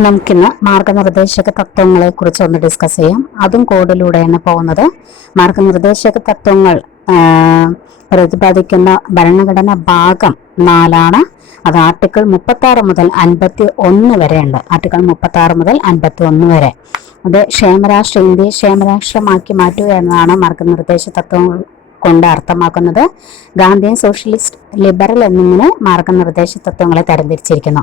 നമുക്കിന്ന് മാർഗനിർദ്ദേശക തത്വങ്ങളെ കുറിച്ച് ഒന്ന് ഡിസ്കസ് ചെയ്യാം. അതും കോഡിലൂടെയാണ് പോകുന്നത്. മാർഗനിർദ്ദേശക തത്വങ്ങൾ പ്രതിപാദിക്കുന്ന ഭരണഘടന ഭാഗം നാലാണ്. അത് ആർട്ടിക്കിൾ മുപ്പത്തി ആറ് മുതൽ അൻപത്തി ഒന്ന് വരെയുണ്ട്. ആർട്ടിക്കിൾ മുപ്പത്തി ആറ് മുതൽ അൻപത്തി ഒന്ന് വരെ. അത് ക്ഷേമരാഷ്ട്ര ഇന്ത്യയെ ക്ഷേമരാഷ്ട്രമാക്കി മാറ്റുക എന്നതാണ് മാർഗനിർദ്ദേശ തത്വങ്ങൾ കൊണ്ട് അർത്ഥമാക്കുന്നത് ഗാന്ധിയൻ സോഷ്യലിസ്റ്റ് ലിബറൽ എന്നിങ്ങനെ മാർഗനിർദ്ദേശ തത്വങ്ങളെ തരംതിരിച്ചിരിക്കുന്നു.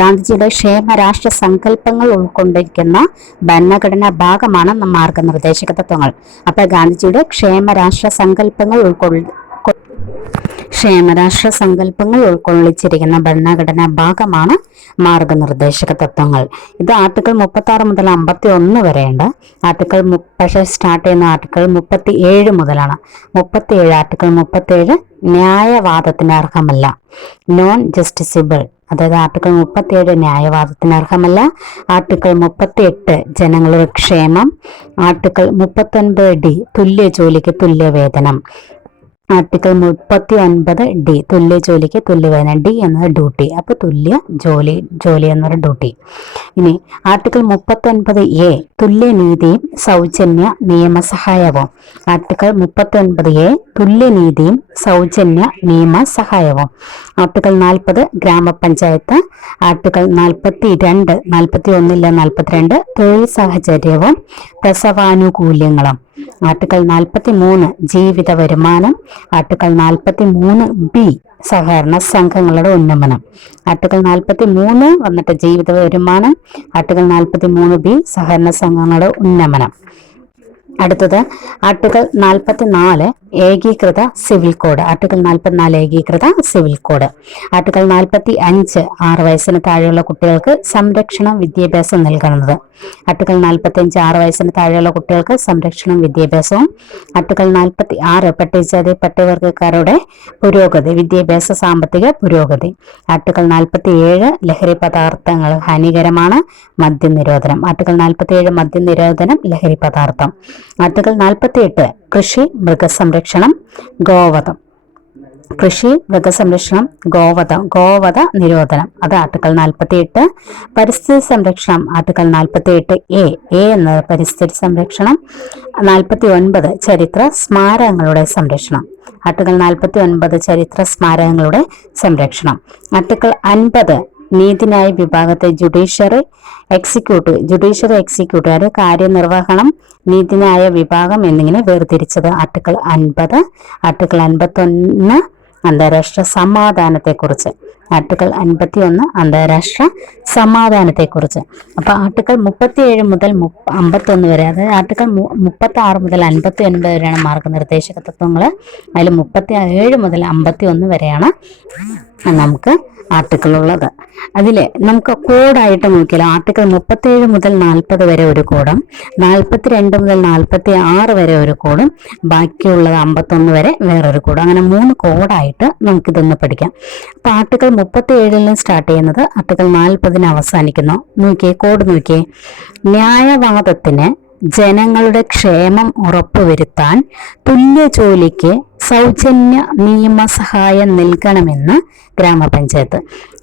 ഗാന്ധിജിയുടെ ക്ഷേമ രാഷ്ട്ര സങ്കല്പങ്ങൾ ഉൾക്കൊണ്ടിരിക്കുന്ന ഭരണഘടനാ ഭാഗമാണ് മാർഗനിർദ്ദേശക തത്വങ്ങൾ. അപ്പൊ ഗാന്ധിജിയുടെ ക്ഷേമ രാഷ്ട്ര സങ്കല്പങ്ങൾ ഉൾക്കൊള്ളി ക്ഷേമരാഷ്ട്ര സങ്കല്പങ്ങൾ ഉൾക്കൊള്ളിച്ചിരിക്കുന്ന ഭരണഘടനാ ഭാഗമാണ് മാർഗനിർദ്ദേശക തത്വങ്ങൾ. ഇത് ആർട്ടിക്കിൾ മുപ്പത്തി ആറ് മുതൽ അമ്പത്തി ഒന്ന് വരെയുണ്ട്. ആർട്ടിക്കിൾ പക്ഷേ സ്റ്റാർട്ട് ചെയ്യുന്ന ആർട്ടിക്കിൾ മുപ്പത്തി ഏഴ് മുതലാണ്. മുപ്പത്തി ഏഴ് ആർട്ടിക്കിൾ മുപ്പത്തി ഏഴ് ന്യായവാദത്തിന് അർഹമല്ല. നോൺ ജസ്റ്റിസിബിൾ അതായത് ആർട്ടിക്കിൾ മുപ്പത്തിയേഴ് ന്യായവാദത്തിന് അർഹമല്ല. ആർട്ടിക്കിൾ മുപ്പത്തി എട്ട് ജനങ്ങളുടെ ക്ഷേമം. ആർട്ടിക്കിൾ മുപ്പത്തൊൻപത് ഡി തുല്യ ജോലിക്ക് തുല്യ വേതനം. ആർട്ടിക്കിൾ മുപ്പത്തി ഒൻപത് ഡി തുല്യ ജോലിക്ക് തുല്യ വേതനം ഡി എന്നത് ഡ്യൂട്ടി. അപ്പോൾ തുല്യ ജോലി ജോലി എന്നൊരു ഡ്യൂട്ടി. ഇനി ആർട്ടിക്കിൾ മുപ്പത്തി ഒൻപത് എ തുല്യ നീതിയും സൗജന്യ നിയമസഹായവും. ആർട്ടിക്കിൾ മുപ്പത്തി ഒൻപത് എ തുല്യ നീതിയും സൗജന്യ നിയമസഹായവും. ആർട്ടിക്കിൾ നാൽപ്പത് ഗ്രാമപഞ്ചായത്ത്. ആർട്ടിക്കിൾ നാൽപ്പത്തി രണ്ട് നാൽപ്പത്തി ഒന്നില്ല നാൽപ്പത്തിരണ്ട് തൊഴിൽ സാഹചര്യവും പ്രസവാനുകൂല്യങ്ങളും. ആർട്ടിക്കിൾ നാൽപ്പത്തി മൂന്ന് ജീവിത വരുമാനം. ആർട്ടിക്കിൾ നാൽപ്പത്തി മൂന്ന് ബി സഹകരണ സംഘങ്ങളുടെ ഉന്നമനം. ആർട്ടിക്കിൾ നാൽപ്പത്തി മൂന്ന് വന്നിട്ട് ജീവിത വരുമാനം. ആർട്ടിക്കിൾ നാൽപ്പത്തി മൂന്ന് ബി സഹകരണ സംഘങ്ങളുടെ ഉന്നമനം. അടുത്തത് ആർട്ടിക്കിൾ നാൽപ്പത്തി നാല് ഏകീകൃത സിവിൽ കോഡ്. ആർട്ടിക്കിൾ നാൽപ്പത്തിനാല് ഏകീകൃത സിവിൽ കോഡ്. ആർട്ടിക്കിൾ നാൽപ്പത്തി അഞ്ച് ആറ് വയസ്സിന് താഴെയുള്ള കുട്ടികൾക്ക് സംരക്ഷണം വിദ്യാഭ്യാസം നൽകുന്നത് ആർട്ടിക്കിൾ നാൽപ്പത്തി അഞ്ച് ആറ് വയസ്സിന് താഴെയുള്ള കുട്ടികൾക്ക് സംരക്ഷണം വിദ്യാഭ്യാസവും ആർട്ടിക്കിൾ നാൽപ്പത്തി ആറ് പട്ടികജാതി പട്ടികവർഗക്കാരുടെ പുരോഗതി വിദ്യാഭ്യാസ സാമ്പത്തിക പുരോഗതി. ആർട്ടിക്കിൾ നാൽപ്പത്തി ഏഴ് ലഹരി പദാർത്ഥങ്ങൾ ഹാനികരമാണ് മദ്യനിരോധനം. ആർട്ടിക്കിൾ നാൽപ്പത്തി ഏഴ് മദ്യനിരോധനം ലഹരി പദാർത്ഥം. ആർട്ടിക്കിൾ നാൽപ്പത്തി എട്ട് കൃഷി മൃഗസംരക്ഷണം ഗോവധം. കൃഷി മൃഗസംരക്ഷണം ഗോവധം ഗോവധ നിരോധനം. അത് ആർട്ടിക്കൽ നാൽപ്പത്തി എട്ട് പരിസ്ഥിതി സംരക്ഷണം ആർട്ടിക്കൽ നാൽപ്പത്തി എട്ട് എ. എ എന്നത് പരിസ്ഥിതി സംരക്ഷണം. നാൽപ്പത്തി ഒൻപത് ചരിത്ര സ്മാരകങ്ങളുടെ സംരക്ഷണം. ആർട്ടിക്കൽ നാൽപ്പത്തി ഒൻപത് ചരിത്ര സ്മാരകങ്ങളുടെ സംരക്ഷണം. ആർട്ടിക്കിൾ അൻപത് നീതിന്യായ വിഭാഗത്തെ ജുഡീഷ്യറി എക്സിക്യൂട്ടീവ് ജുഡീഷ്യറി എക്സിക്യൂട്ടീവ് കാര്യനിർവഹണം നീതിന്യായ വിഭാഗം എന്നിങ്ങനെ വേർതിരിച്ചത്. ആർട്ടിക്കിൾ അൻപത് ആർട്ടിക്കിൾ അൻപത്തൊന്ന് അന്താരാഷ്ട്ര സമാധാനത്തെക്കുറിച്ച്. ആർട്ടിക്കിൾ അൻപത്തി ഒന്ന് അന്താരാഷ്ട്ര സമാധാനത്തെക്കുറിച്ച്. അപ്പൊ ആർട്ടിക്കിൾ മുപ്പത്തിയേഴ് മുതൽ അമ്പത്തി ഒന്ന് വരെ അതായത് ആർട്ടിക്കിൾ മുപ്പത്തി ആറ് മുതൽ അൻപത്തി ഒൻപത് വരെയാണ് മാർഗനിർദ്ദേശക തത്വങ്ങൾ അതിൽ മുപ്പത്തി ഏഴ് മുതൽ അമ്പത്തി ഒന്ന് വരെയാണ് നമുക്ക് ആർട്ടിക്കിൾ ഉള്ളത് അതിൽ നമുക്ക് കോഡായിട്ട് നോക്കിയാൽ ആർട്ടിക്കിൾ മുപ്പത്തേഴ് മുതൽ നാൽപ്പത് വരെ ഒരു കോഡും നാൽപ്പത്തിരണ്ട് മുതൽ നാൽപ്പത്തി ആറ് വരെ ഒരു കോഡും ബാക്കിയുള്ളത് അമ്പത്തൊന്ന് വരെ വേറൊരു കോഡും. അങ്ങനെ മൂന്ന് കോഡായിട്ട് നമുക്കിതൊന്ന് പഠിക്കാം. അപ്പോൾ ആർട്ടിക്കിൾ മുപ്പത്തി നിന്ന് സ്റ്റാർട്ട് ചെയ്യുന്നത് ആർട്ടിക്കിൾ നാൽപ്പതിന് അവസാനിക്കുന്നു. നോക്കിയേ കോഡ് നോക്കിയേ. ന്യായവാദത്തിന് ജനങ്ങളുടെ ക്ഷേമം ഉറപ്പുവരുത്താൻ തുല്യ ജോലിക്ക് സൗജന്യ നിയമസഹായം നൽകണമെന്ന് ഗ്രാമപഞ്ചായത്ത്.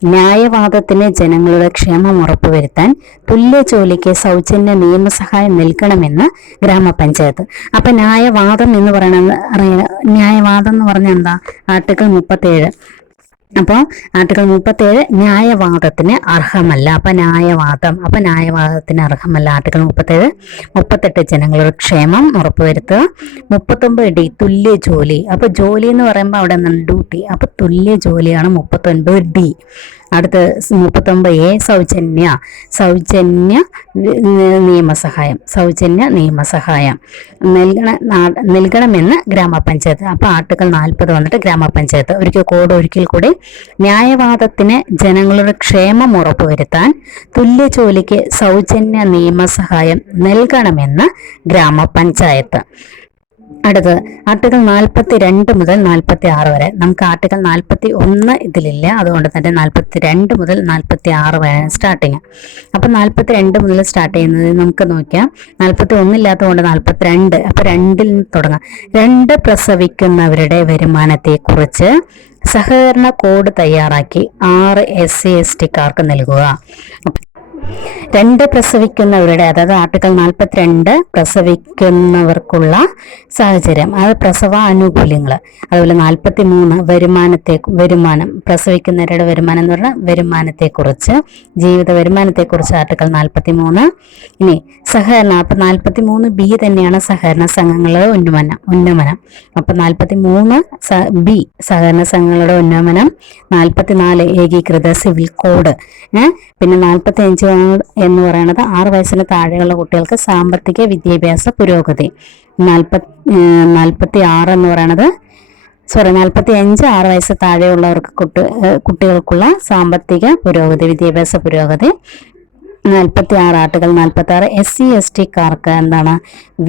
ന്യായവാദത്തിന് ജനങ്ങളുടെ ക്ഷേമം ഉറപ്പുവരുത്താൻ തുല്യ ജോലിക്ക് സൗജന്യ നിയമസഹായം നൽകണമെന്ന് ഗ്രാമപഞ്ചായത്ത്. അപ്പൊ ന്യായവാദം എന്ന് പറയുന്നത് ന്യായവാദം എന്ന് പറഞ്ഞാൽ എന്താ? ആർട്ടിക്കിൾ മുപ്പത്തേഴ്. അപ്പോൾ ആർട്ടിക്കിൾ മുപ്പത്തേഴ് ന്യായവാദത്തിന് അർഹമല്ല. അപ്പൊ ന്യായവാദം അപ്പൊ ന്യായവാദത്തിന് അർഹമല്ല ആർട്ടിക്കിൾ മുപ്പത്തേഴ് മുപ്പത്തെട്ട് ജനങ്ങളുടെ ക്ഷേമം ഉറപ്പുവരുത്തുക. മുപ്പത്തൊമ്പത് ഡി തുല്യ ജോലി. അപ്പൊ ജോലി എന്ന് പറയുമ്പോൾ അവിടെ നിന്ന് ഡ്യൂട്ടി. അപ്പൊ തുല്യ ജോലിയാണ് മുപ്പത്തൊൻപത് ഡി. അടുത്ത മുപ്പത്തൊമ്പത് എ സൗജന്യ. സൗജന്യ നിയമസഹായം. സൗജന്യ നിയമസഹായം. നൽകണ നൽകണമെന്ന് ഗ്രാമപഞ്ചായത്ത്. അപ്പൊ ആർട്ടിക്കൽ നാൽപ്പത് വന്നിട്ട് ഗ്രാമപഞ്ചായത്ത്. ഒരിക്കൽ കോഡ് ഒരിക്കൽ കൂടി. ന്യായവാദത്തിന് ജനങ്ങളുടെ ക്ഷേമം ഉറപ്പുവരുത്താൻ തുല്യ ജോലിക്ക് സൗജന്യ നിയമസഹായം നൽകണമെന്ന് ഗ്രാമപഞ്ചായത്ത്. അടുത്തത് ആർട്ടിക്കിൾ നാൽപ്പത്തി രണ്ട് മുതൽ നാൽപ്പത്തി ആറ് വരെ. നമുക്ക് ആർട്ടിക്കിൾ നാൽപ്പത്തി ഒന്ന് ഇതിലില്ല. അതുകൊണ്ട് തന്നെ നാൽപ്പത്തി രണ്ട് മുതൽ നാൽപ്പത്തി ആറ് വരെ സ്റ്റാർട്ടിങ് അപ്പം നാൽപ്പത്തി രണ്ട് മുതൽ സ്റ്റാർട്ട് ചെയ്യുന്നത് നമുക്ക് നോക്കിയാൽ നാൽപ്പത്തി ഒന്നില്ലാത്തതുകൊണ്ട് നാൽപ്പത്തി രണ്ട് അപ്പം രണ്ടിൽ തുടങ്ങാം. രണ്ട് പ്രസവിക്കുന്നവരുടെ വരുമാനത്തെക്കുറിച്ച് സഹകരണ കോഡ് തയ്യാറാക്കി ആറ് എസ് സി എസ് ടിക്കാർക്ക് നൽകുക. രണ്ട് പ്രസവിക്കുന്നവരുടെ അതായത് ആർട്ടിക്കൽ നാൽപ്പത്തിരണ്ട് പ്രസവിക്കുന്നവർക്കുള്ള സാഹചര്യം. അത് പ്രസവ ആനുകൂല്യങ്ങൾ അതുപോലെ നാൽപ്പത്തി മൂന്ന് വരുമാനത്തെ വരുമാനം പ്രസവിക്കുന്നവരുടെ വരുമാനം എന്ന് പറഞ്ഞാൽ വരുമാനത്തെക്കുറിച്ച് ജീവിത വരുമാനത്തെക്കുറിച്ച് ആർട്ടിക്കൽ നാൽപ്പത്തി മൂന്ന് ഇനി സഹകരണം അപ്പം നാൽപ്പത്തി മൂന്ന് ബി തന്നെയാണ് സഹകരണ സംഘങ്ങളുടെ ഉന്നമനം ഉന്നമനം. അപ്പം നാൽപ്പത്തി മൂന്ന് ബി സഹകരണ സംഘങ്ങളുടെ ഉന്നമനം നാൽപ്പത്തി നാല് ഏകീകൃത സിവിൽ കോഡ് പിന്നെ നാൽപ്പത്തി അഞ്ച് എന്ന് പറയുന്നത് ആറ് വയസ്സിന് താഴെയുള്ള കുട്ടികൾക്ക് സാമ്പത്തിക വിദ്യാഭ്യാസ പുരോഗതി. നാൽപ്പത്തി നാൽപ്പത്തി ആറ് എന്ന് പറയുന്നത് സോറി നാൽപ്പത്തി അഞ്ച് ആറ് വയസ്സ് താഴെയുള്ളവർക്ക് കുട്ടി കുട്ടികൾക്കുള്ള സാമ്പത്തിക പുരോഗതി വിദ്യാഭ്യാസ പുരോഗതി. നാൽപ്പത്തി ആറ് ആട്ടുകൾ നാൽപ്പത്തി ആറ് എസ് സി എസ് ടിക്കാർക്ക് എന്താണ്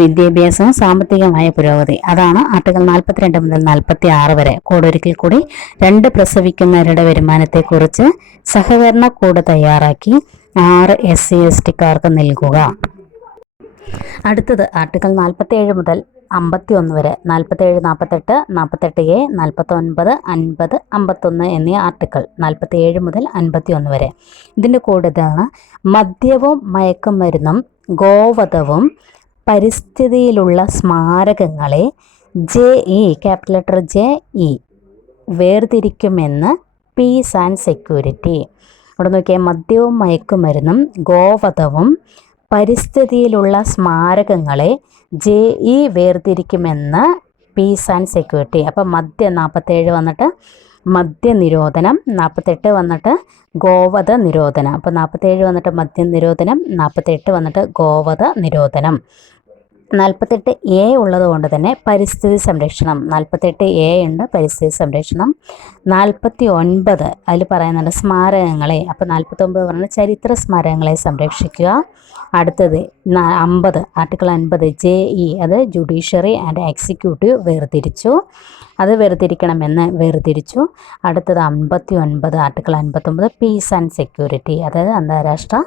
വിദ്യാഭ്യാസവും സാമ്പത്തികമായ പുരോഗതി. അതാണ് ആർട്ടിക്കൽ നാൽപ്പത്തിരണ്ട് മുതൽ നാൽപ്പത്തി ആറ് വരെ. കൂടെ ഒരിക്കൽ കൂടി രണ്ട് പ്രസവിക്കുന്നവരുടെ വരുമാനത്തെക്കുറിച്ച് സഹകരണ കൂട് തയ്യാറാക്കി. ആറ് എസ് സി എസ് ടിക്കാർക്ക് നൽകുക. അടുത്തത് ആർട്ടിക്കൽ നാൽപ്പത്തേഴ് മുതൽ അമ്പത്തി ഒന്ന് വരെ. നാൽപ്പത്തേഴ് നാൽപ്പത്തെട്ട് നാൽപ്പത്തെട്ട് എ നാൽപ്പത്തൊൻപത് അൻപത് അമ്പത്തൊന്ന് എന്നീ ആർട്ടിക്കിൾ നാൽപ്പത്തേഴ് മുതൽ അൻപത്തി ഒന്ന് വരെ. ഇതിന്റെ കൂടുതലാണ് ഇതാണ് മദ്യവും മയക്കുമരുന്നും ഗോവധവും പരിസ്ഥിതിയിലുള്ള സ്മാരകങ്ങളെ J E capital letter J E വേർതിരിക്കുമെന്ന് peace and security. അവിടെ നോക്കിയാൽ മദ്യവും മയക്കുമരുന്നും ഗോവധവും പരിസ്ഥിതിയിലുള്ള സ്മാരകങ്ങളെ ജെ ഇ വേർതിരിക്കുമെന്ന് പീസ് ആൻഡ് സെക്യൂരിറ്റി. അപ്പം മദ്യ നാൽപ്പത്തേഴ് വന്നിട്ട് മദ്യനിരോധനം നാൽപ്പത്തെട്ട് വന്നിട്ട് ഗോവധ നിരോധനം. അപ്പോൾ നാൽപ്പത്തേഴ് വന്നിട്ട് മദ്യ നിരോധനം നാൽപ്പത്തെട്ട് വന്നിട്ട് ഗോവധ നിരോധനം. നാൽപ്പത്തെട്ട് എ ഉള്ളത് കൊണ്ട് തന്നെ പരിസ്ഥിതി സംരക്ഷണം നാൽപ്പത്തെട്ട് എ ഉണ്ട് പരിസ്ഥിതി സംരക്ഷണം. നാൽപ്പത്തി ഒൻപത് അതിൽ പറയുന്നുണ്ട് സ്മാരകങ്ങളെ. അപ്പോൾ നാൽപ്പത്തൊമ്പത് പറയുന്നത് ചരിത്ര സ്മാരകങ്ങളെ സംരക്ഷിക്കുക. അടുത്തത് അമ്പത് ആർട്ടിക്കിൾ അൻപത് ജെ ഇ അത് ജുഡീഷ്യറി ആൻഡ് എക്സിക്യൂട്ടീവ് വേർതിരിച്ചു. അത് വേർതിരിക്കണമെന്ന് വേർതിരിച്ചു. അടുത്തത് അൻപത്തി ഒൻപത് ആർട്ടിക്കിൾ അൻപത്തൊമ്പത് പീസ് ആൻഡ് സെക്യൂരിറ്റി അതായത് അന്താരാഷ്ട്ര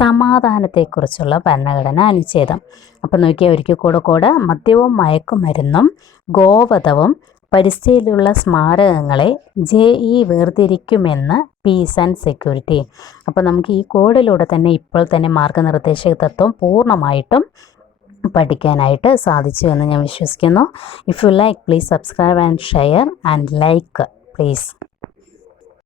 സമാധാനത്തെക്കുറിച്ചുള്ള ഭരണഘടന അനുച്ഛേദം. അപ്പം നോക്കിയാൽ ഒരിക്കൽ കൂടെ കൂടെ മദ്യവും മയക്കുമരുന്നും ഗോവധവും പരിസ്ഥിതിയിലുള്ള സ്മാരകങ്ങളെ ജെ ഇ വേർതിരിക്കുമെന്ന് പീസ് ആൻഡ് സെക്യൂരിറ്റി അപ്പോൾ നമുക്ക് ഈ കോഡിലൂടെ തന്നെ ഇപ്പോൾ തന്നെ മാർഗനിർദ്ദേശക തത്വം പൂർണമായിട്ടും പഠിക്കാനായിട്ട് സാധിച്ചു എന്ന് ഞാൻ വിശ്വസിക്കുന്നു. If you like please subscribe and share and like please